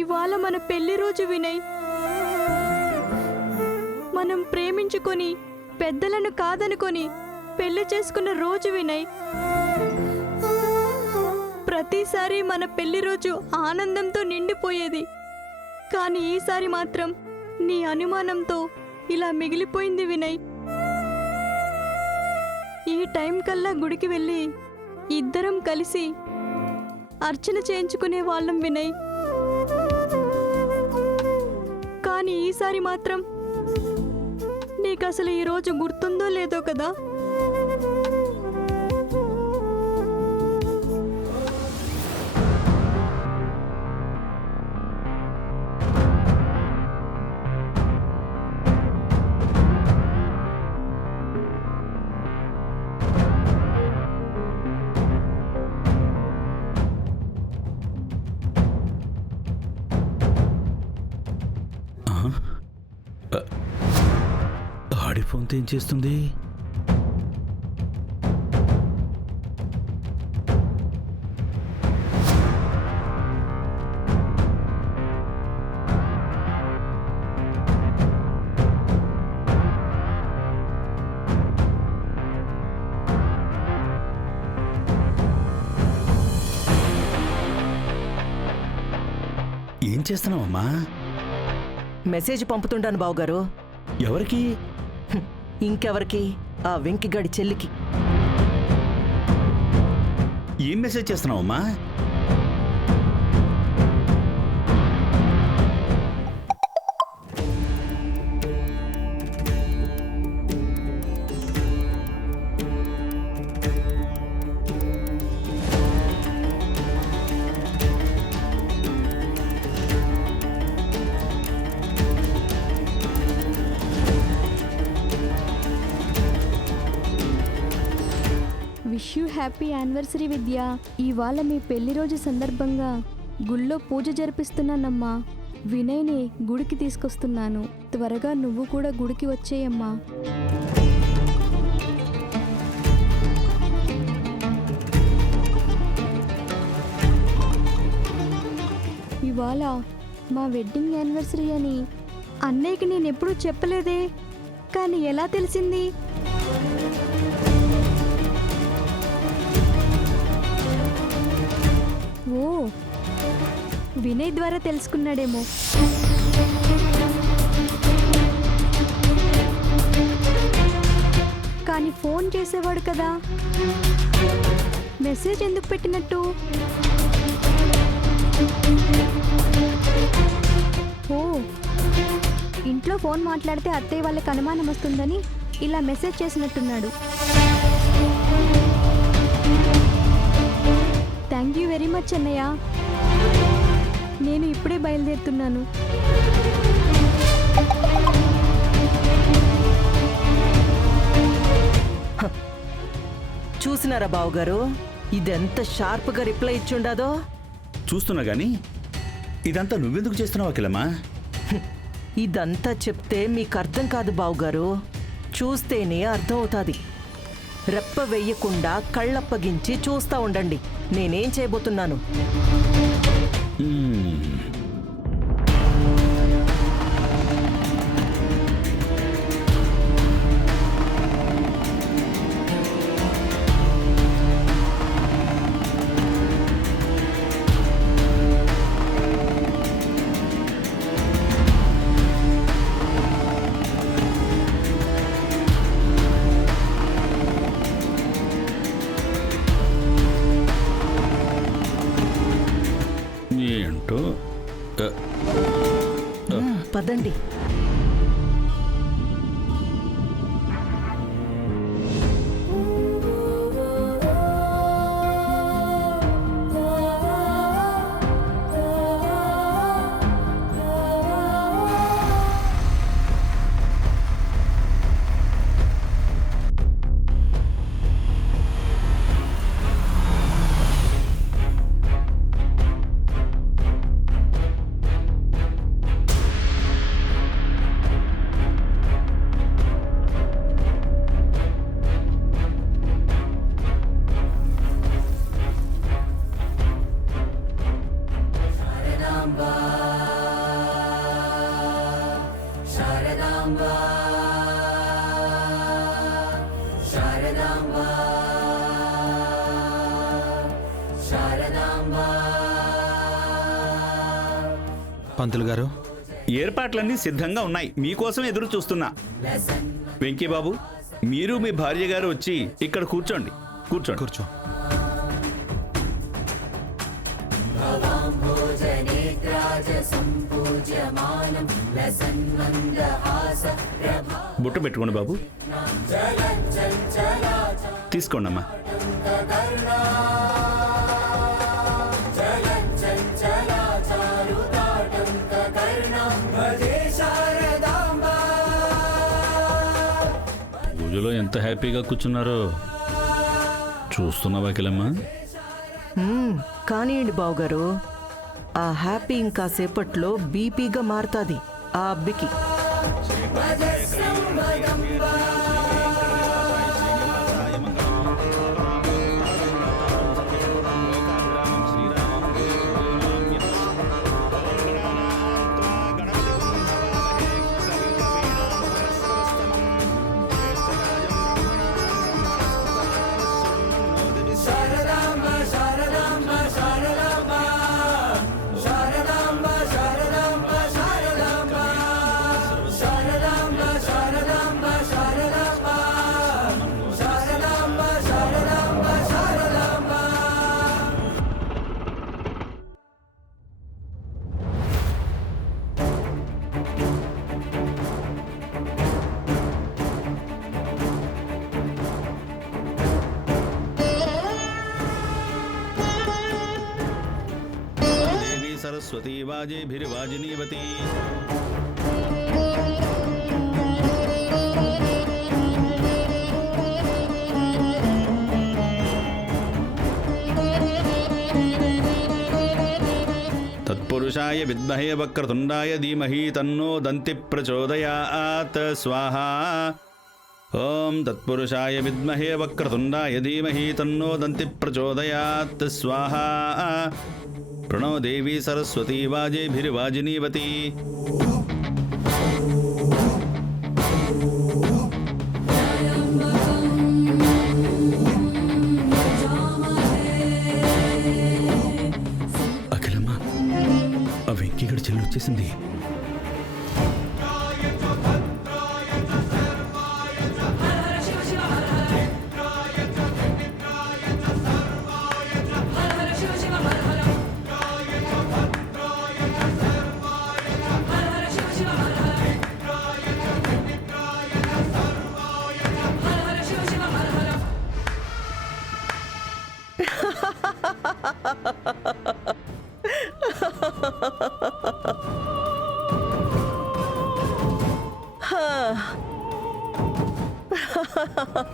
ఇవాళ మన పెళ్లి రోజు వినయ్. మనం ప్రేమించుకొని పెద్దలను కాదనుకొని పెళ్లి చేసుకున్న రోజు వినయ్. ప్రతిసారి మన పెళ్లి రోజు ఆనందంతో నిండిపోయేది. కానీ ఈసారి మాత్రం నీ అనుమానంతో ఇలా మిగిలిపోయింది వినయ్. ఈ టైం కల్లా గుడికి వెళ్ళి ఇద్దరం కలిసి అర్చన చేయించుకునే వాళ్ళం వినయ్. కానీ ఈసారి మాత్రం నీకు అసలు ఈరోజు గుర్తుందో లేదో కదా. ఆడి ఫోన్తో ఏం చేస్తుంది? ఏం చేస్తున్నావమ్మా? మెసేజ్ పంపుతుంటాను బావుగారు. ఎవరికి? ఇంకెవరికి? ఆ వెంకిగాడి చెల్లికి. ఏం మెసేజ్ చేస్తున్నావమ్మా? Wish you happy anniversary Vidya. ఇవాళ మీ పెళ్లి రోజు సందర్భంగా గుళ్ళో పూజ జరిపిస్తున్నానమ్మా. వినయ్ని గుడికి తీసుకొస్తున్నాను. త్వరగా నువ్వు కూడా గుడికి వచ్చేయమ్మా. ఇవాళ మా వెడ్డింగ్ యానివర్సరీ అని అన్నయ్యకి నేను ఎప్పుడూ చెప్పలేదే. కానీ ఎలా తెలిసింది? ఓ, వినయ్ ద్వారా తెలుసుకున్నాడేమో. కానీ ఫోన్ చేసేవాడు కదా, మెసేజ్ ఎందుకు పెట్టినట్టు? ఓ, ఇంట్లో ఫోన్ మాట్లాడితే అత్తయ్య వాళ్ళకి అనుమానం వస్తుందని ఇలా మెసేజ్ చేసినట్టున్నాడు. థ్యాంక్ యూ వెరీ మచ్ అన్నయ్య. నేను ఇప్పుడే బయలుదేరుతున్నాను. చూసినారా బావుగారు, ఇదెంత షార్ప్గా రిప్లై ఇచ్చుండాదో. చూస్తున్నా గాని ఇదంతా నువ్వెందుకు చేస్తున్నావు అఖిలమ్మా? ఇదంతా చెప్తే మీకు అర్థం కాదు బావుగారు, చూస్తేనే అర్థం అవుతుంది. రెప్ప వెయ్యకుండా కళ్ళప్పగించి చూస్తా ఉండండి నేనేం చేయబోతున్నాను. ఏంటో పదండి. Number పంతులు గారు, ఏర్పాట్లన్నీ సిద్ధంగా ఉన్నాయి, మీకోసం ఎదురు చూస్తున్నా. వెంకీబాబు, మీరు మీ భార్య గారు వచ్చి ఇక్కడ కూర్చోండి. కూర్చోండి. కూర్చో. బుట్ట పెట్టుకోండి బాబు. తీసుకోండి అమ్మా. పూజలో ఎంత హ్యాపీగా కూర్చున్నారో చూస్తున్నావా కిలమ్మా? కానివ్వండి బావగారు, ఆ హ్యాపీ ఇంకా సేపట్లో బీపీగా మారుతుంది ఆ అబ్బికి. सरस्वती वाजेभिर्वाजिनीवती। तत्पुरुषाय विद्महे वक्रतुण्डाय धीमहि तन्नो दन्ति प्रचोदयात् स्वाहा। ओम तत्पुरुषाय विद्महे वक्रतुण्डाय धीमहि तन्नो दन्ति प्रचोदयात् स्वाहा। प्रणो देवी सरस्वती वाजेभिर्वाजिनीवती। అఖిలమ్మ, ఆ వెంకీగడ చెల్లి వచ్చేసింది.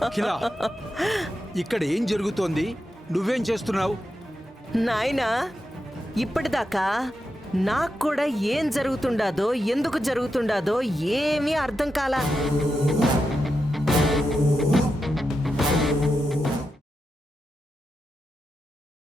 అఖిల, ఇక్కడ ఏం జరుగుతోంది? నువ్వేం చేస్తున్నావు? నాయనా, ఇప్పటిదాకా నాకు కూడా ఏం జరుగుతుండాదో, ఎందుకు జరుగుతుండాదో ఏమీ అర్థం కాలా.